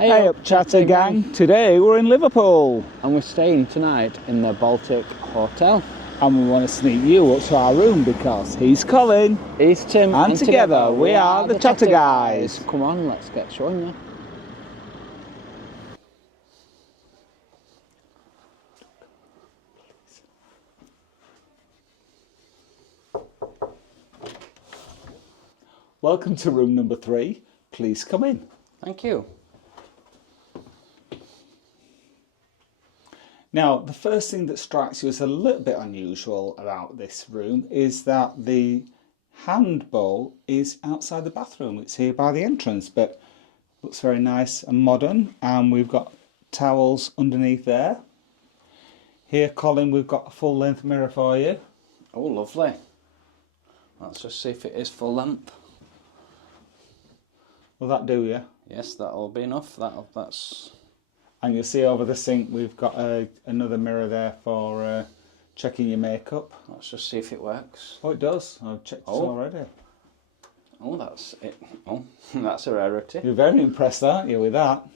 Hey up, Chatter Gang. Today we're in Liverpool. And we're staying tonight in the BALTIC Hotel. And we want to sneak you up to our room because he's Colin. He's Tim. And together we are the Chatter Guys. Come on, let's get showing you. Welcome to room number 3. Please come in. Thank you. Now, the first thing that strikes you as a little bit unusual about this room is that the hand bowl is outside the bathroom. It's here by the entrance, but looks very nice and modern. And we've got towels underneath there. Here, Colin, we've got a full length mirror for you. Oh, lovely. Let's just see if it is full length. Will that do you? Yes, that'll be enough. That's. And you'll see over the sink we've got another mirror there for checking your makeup. Let's just see if it works. Oh, it does. I've checked it already. Oh, that's it. Oh, that's a rarity. You're very impressed, aren't you, with that?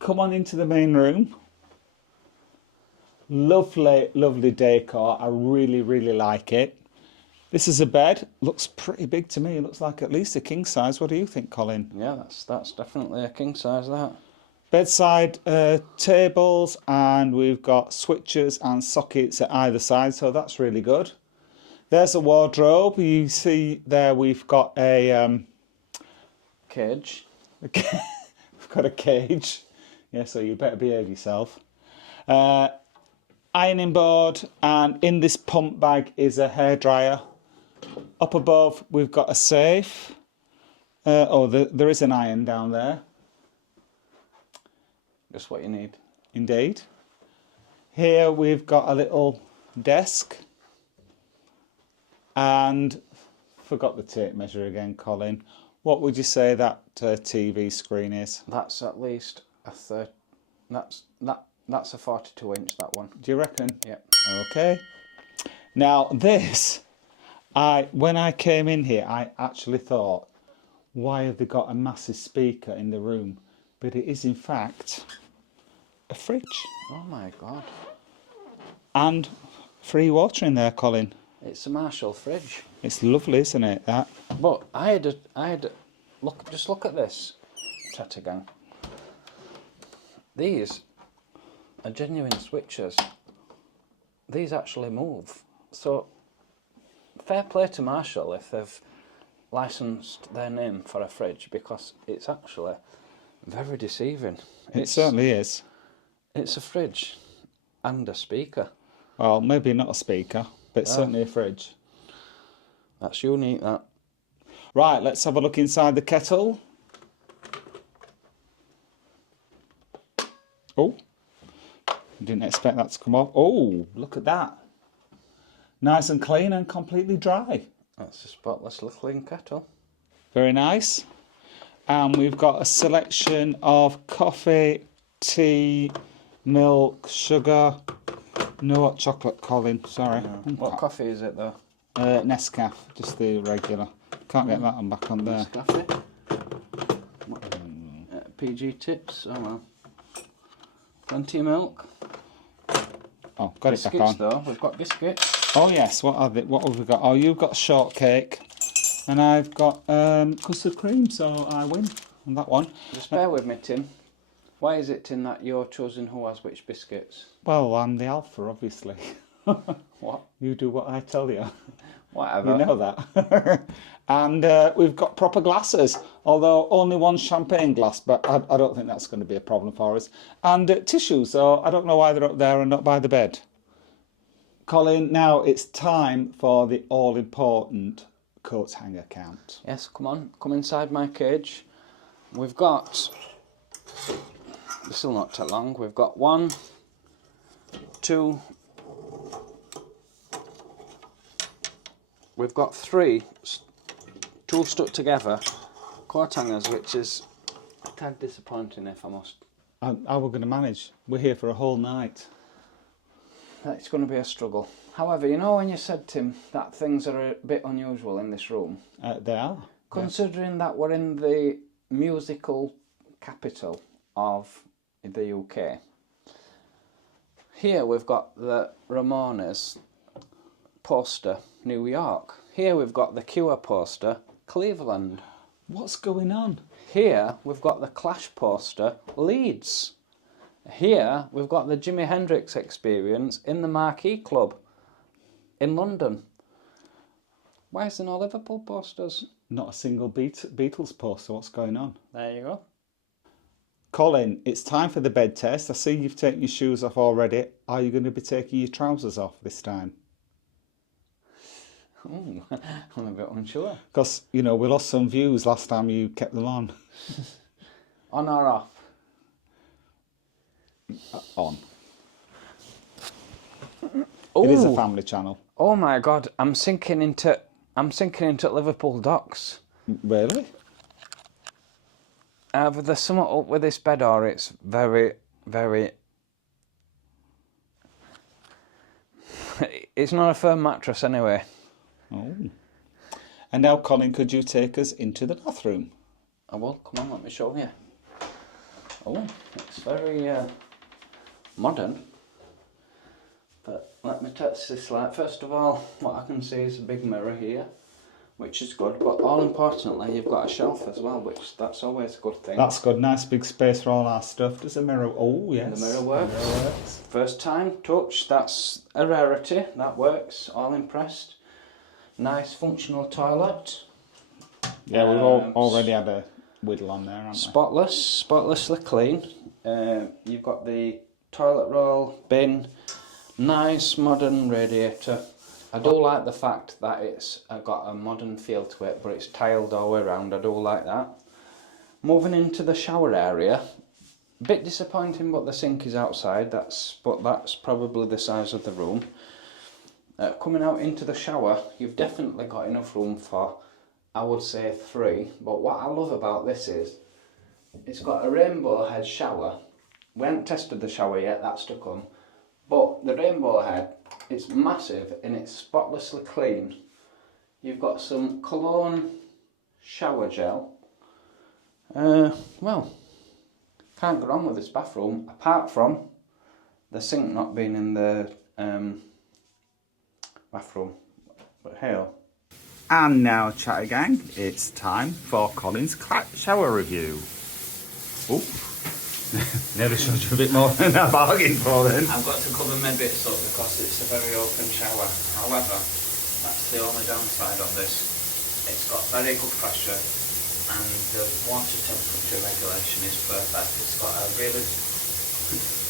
Come on into the main room. Lovely, lovely decor. I really, really like it. This is a bed. Looks pretty big to me. It looks like at least a king size. What do you think, Colin? Yeah, that's definitely a king size, that. Bedside tables, and we've got switches and sockets at either side, so that's really good. There's a wardrobe. You see there we've got a cage. We've got a cage. Yeah, so you better behave yourself. Ironing board, and in this pump bag is a hairdryer. Up above we've got a safe. There is an iron down there. Just what you need. Indeed. Here we've got a little desk. And forgot the tape measure again, Colin. What would you say that TV screen is? That's at least a third. That's a 42 inch, that one. Do you reckon? Yep. Okay. Now this, when I came in here, I actually thought, why have they got a massive speaker in the room? But it is in fact a fridge. Oh my God. And free water in there, Colin. It's a Marshall fridge. It's lovely, isn't it, that? But I had look, just look at this, Chatter Gang. These are genuine switches. These actually move. So fair play to Marshall if they've licensed their name for a fridge, because it's actually very deceiving. It certainly is. It's a fridge and a speaker. Well, maybe not a speaker, but certainly a fridge. That's unique, that. Right, let's have a look inside the kettle. Oh, didn't expect that to come off. Oh, look at that. Nice and clean and completely dry. That's a spotless little clean kettle. Very nice. And we've got a selection of coffee, tea, milk, sugar. No hot chocolate, Colin, sorry. No. What coffee is it though? Nescafe, just the regular. Can't get that one back on there. Nescafe. PG tips, oh well. Plenty of milk. Oh, got biscuits, it back on. Though, we've got biscuits. Oh yes, what have we got? Oh, you've got shortcake. And I've got custard cream, so I win on that one. Just bear with me, Tim. Why is it, Tim, that you're choosing who has which biscuits? Well, I'm the alpha, obviously. What? You do what I tell you. Whatever. You know that. And we've got proper glasses, although only one champagne glass, but I don't think that's going to be a problem for us. And tissues, so I don't know why they're up there and not by the bed. Colin, now it's time for the all-important coat hanger count. Yes, come on, come inside my cage. We've got, this will not take long, we've got 1, 2, we've got 3, 2 stuck together, coat hangers, which is a tad disappointing if I must. How we're going to manage? We're here for a whole night. It's going to be a struggle. However, you know when you said, Tim, that things are a bit unusual in this room? They are. Considering that we're in the musical capital of the UK. Here we've got the Ramones poster, New York. Here we've got the Cure poster, Cleveland. What's going on? Here we've got the Clash poster, Leeds. Here we've got the Jimi Hendrix Experience in the Marquee Club in London. Why is there no Liverpool posters? Not a single Beatles poster. What's going on? There you go. Colin, it's time for the bed test. I see you've taken your shoes off already. Are you going to be taking your trousers off this time? Ooh, I'm a bit unsure. Because, you know, we lost some views last time you kept them on. On or off? On. Ooh. It is a family channel. Oh my God, I'm sinking into Liverpool docks. Really? Either there's something up with this bed or it's very, very... It's not a firm mattress anyway. Oh. And now, Colin, could you take us into the bathroom? I will. Come on, let me show you. Oh, it's very modern. But let me touch this light. First of all, what I can see is a big mirror here, which is good. But all importantly, you've got a shelf as well, which that's always a good thing. That's good. Nice big space for all our stuff. Does a mirror... Oh, yes. The mirror works. First time touch. That's a rarity. That works. All impressed. Nice functional toilet. Yeah, we've already had a whittle on there, haven't we? Spotlessly clean. You've got the toilet roll, bin, nice modern radiator. I do like the fact that it's got a modern feel to it, but it's tiled all the way around. I do like that. Moving into the shower area, a bit disappointing, but the sink is outside. But that's probably the size of the room. Coming out into the shower, you've definitely got enough room for, I would say, 3. But what I love about this is, it's got a rainbow head shower. We haven't tested the shower yet, that's to come. But the rainbow head, it's massive and it's spotlessly clean. You've got some cologne shower gel. Well, can't go wrong with this bathroom, apart from the sink not being in the bathroom. But hey. And now, Chatter Gang, it's time for Colin's shower review. Oh, never showed you a bit more than I bargained for then. I've got to cover my bits up because it's a very open shower. However, that's the only downside of this. It's got very good pressure and the water temperature regulation is perfect. It's got a really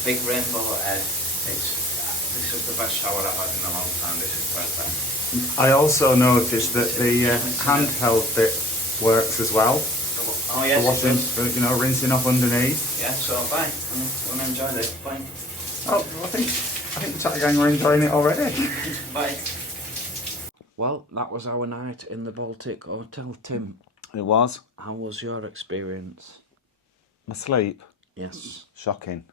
big rainbow head. This is the best shower I've had in a long time. This is perfect. I also noticed that the handheld bit works as well. Oh yes, for washing, you know, rinsing off underneath. Yeah, so bye. I'm going to enjoy this. Bye. Oh, I think the Chatter Gang are enjoying it already. Bye. Well, that was our night in the Baltic Hotel, Tim. It was. How was your experience? My sleep. Yes. Shocking.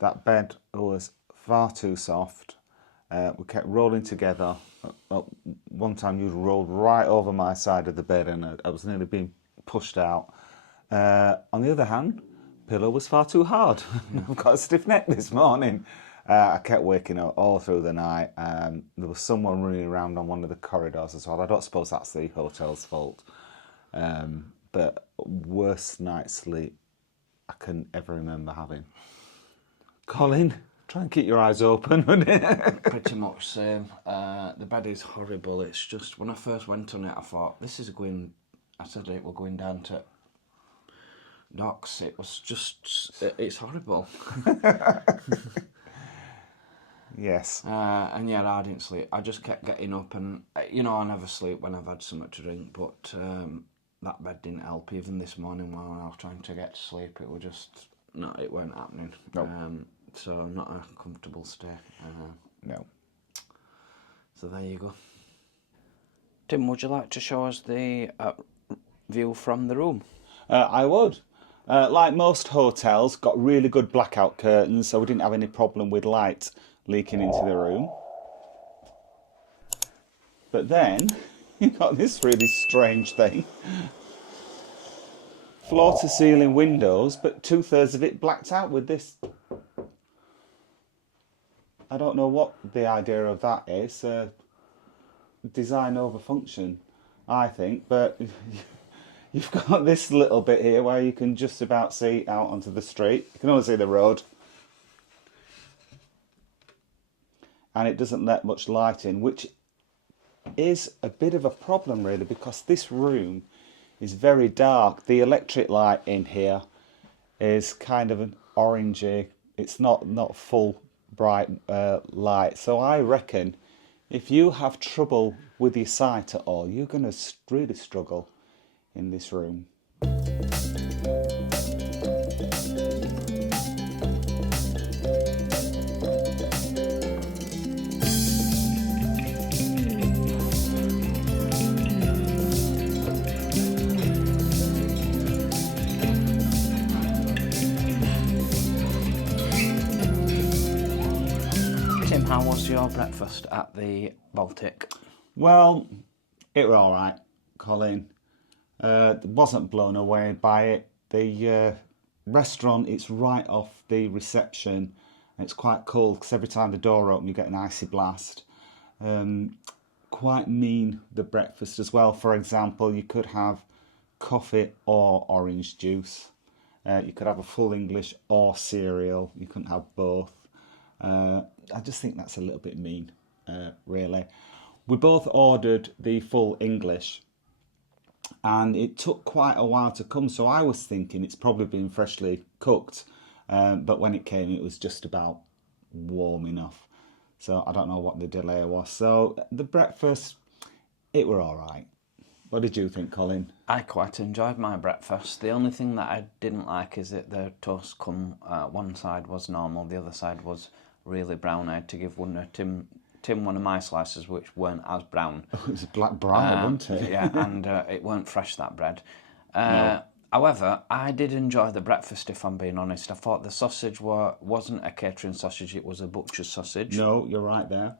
That bed was far too soft. We kept rolling together. One time you rolled right over my side of the bed and I was nearly being pushed out. On the other hand, pillow was far too hard. I've got a stiff neck this morning. I kept waking up all through the night. There was someone running around on one of the corridors as well. I don't suppose that's the hotel's fault. But worst night's sleep I can ever remember having. Colin, try and keep your eyes open. Pretty much same. The bed is horrible. It's just, when I first went on it, I thought, I said it, we're going down to docks. It was just, it's horrible. Yes. And yeah, I didn't sleep. I just kept getting up and, you know, I never sleep when I've had something to drink, but that bed didn't help. Even this morning while I was trying to get to sleep, it was just, no, it weren't happening. Nope. So not a comfortable stay. No. So there you go. Tim, would you like to show us the view from the room? I would. Like most hotels, got really good blackout curtains, so we didn't have any problem with light leaking into the room. But then, you got this really strange thing. floor-to-ceiling windows, but 2/3 of it blacked out with this. I don't know what the idea of that is. Design over function, I think, but you've got this little bit here where you can just about see out onto the street. You can only see the road. And it doesn't let much light in, which is a bit of a problem really, because this room is very dark. The electric light in here is kind of an orangey. It's not full bright light. So I reckon if you have trouble with your sight at all, you're going to really struggle in this room. Tim, how was your breakfast at the Baltic? Well, it were all right, Colin. Wasn't blown away by it. The restaurant, it's right off the reception. It's quite cold because every time the door opens, you get an icy blast. Quite mean, the breakfast as well. For example, you could have coffee or orange juice. You could have a full English or cereal. You couldn't have both. I just think that's a little bit mean, really. We both ordered the full English, and it took quite a while to come, so I was thinking it's probably been freshly cooked, but when it came, it was just about warm enough. So I don't know what the delay was. So the breakfast, it were all right. What did you think, Colin? I quite enjoyed my breakfast. The only thing that I didn't like is that the toast one side was normal, the other side was really brown. I had to give Tim one of my slices, which weren't as brown. Oh, it was black brown, wasn't it? Yeah, and it weren't fresh, that bread. No. However, I did enjoy the breakfast, if I'm being honest. I thought the sausage wasn't a catering sausage, it was a butcher's sausage. No, you're right there.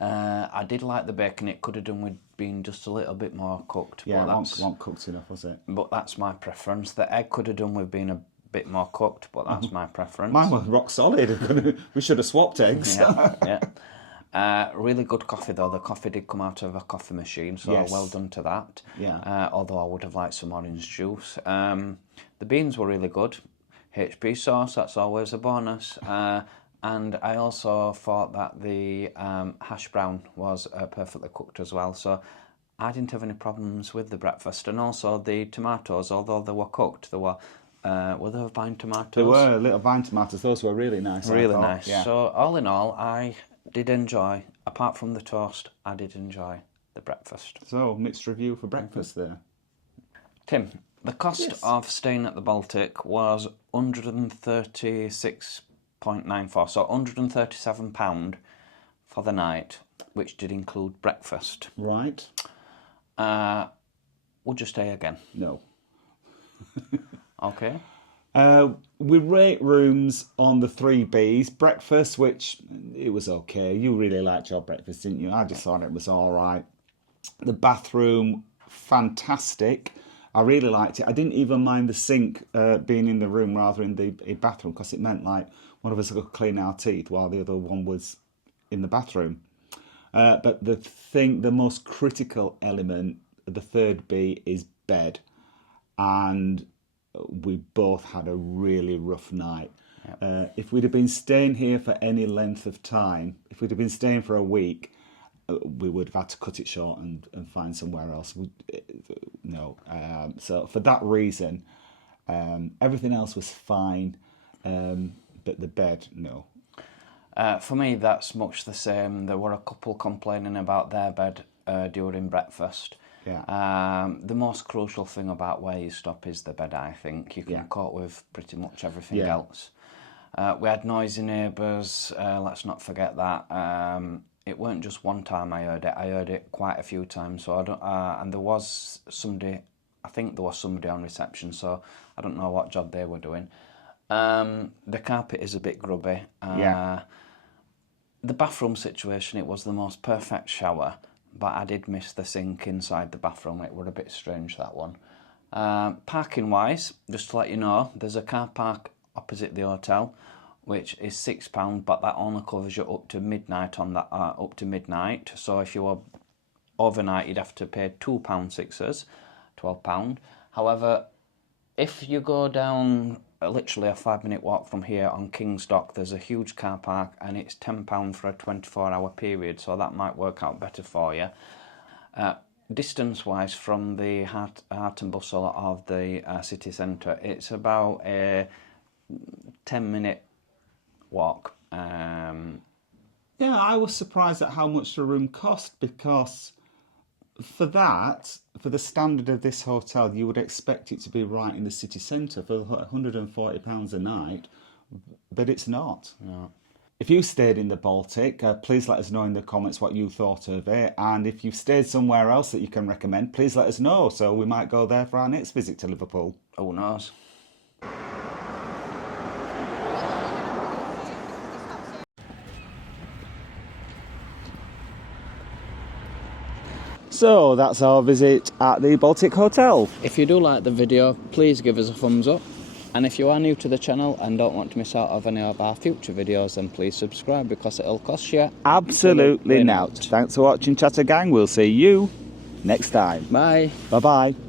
I did like the bacon. It could have done with being just a little bit more cooked. Yeah, but it wasn't cooked enough, was it? But that's my preference. The egg could have done with being a bit more cooked, but that's my preference. Mine was rock solid. We should have swapped eggs. Yeah. Really good coffee though. The coffee did come out of a coffee machine, so Yes. well done to that. Yeah. Although I would have liked some orange juice. The beans were really good. HP sauce, that's always a bonus. And I also thought that the hash brown was perfectly cooked as well. So I didn't have any problems with the breakfast. And also the tomatoes, although they were cooked, they were there vine tomatoes? There were little vine tomatoes. Those were really nice. Really I thought. nice. Yeah. So all in all, I did enjoy, apart from the toast, I did enjoy the breakfast. So, mixed review for breakfast there. Tim, the cost Yes. of staying at the Baltic was £136.94, so £137 for the night, which did include breakfast. Right. Would you stay again? No. Okay. We rate rooms on the 3Bs. Breakfast, which it was okay. You really liked your breakfast, didn't you? I just thought it was all right. The bathroom, fantastic. I really liked it. I didn't even mind the sink being in the room rather than the bathroom, because it meant like one of us could clean our teeth while the other one was in the bathroom. But the most critical element, the 3B, is bed. And we both had a really rough night. Yep. If we'd have been staying here for any length of time, if we'd have been staying for a week, we would have had to cut it short and find somewhere else. So for that reason, everything else was fine, but the bed, no. For me, that's much the same. There were a couple complaining about their bed during breakfast. Yeah. The most crucial thing about where you stop is the bed, I think. You can cope with pretty much everything else. We had noisy neighbours, let's not forget that. It weren't just one time I heard it quite a few times. So and there was somebody, I think there was somebody on reception, so I don't know what job they were doing. The carpet is a bit grubby. The bathroom situation, it was the most perfect shower, but I did miss the sink inside the bathroom. It were a bit strange, that one. Parking wise, just to let you know, there's a car park opposite the hotel, which is £6, but that only covers you up to midnight on that. Up to midnight. So if you were overnight, you'd have to pay £2.6, £12. However, if you go down literally a 5-minute walk from here on King's Dock, there's a huge car park, and it's £10 for a 24-hour period. So that might work out better for you. Distance-wise from the heart and bustle of the city centre, it's about a 10-minute walk. Yeah, I was surprised at how much the room cost, because for the standard of this hotel, you would expect it to be right in the city centre for £140 a night, but it's not. No. If you stayed in the Baltic, please let us know in the comments what you thought of it. And if you've stayed somewhere else that you can recommend, please let us know, so we might go there for our next visit to Liverpool. Who knows? So that's our visit at the Baltic Hotel. If you do like the video, please give us a thumbs up. And if you are new to the channel and don't want to miss out on any of our future videos, then please subscribe, because it'll cost you absolutely nought. Thanks for watching, Chatter Gang. We'll see you next time. Bye. Bye-bye.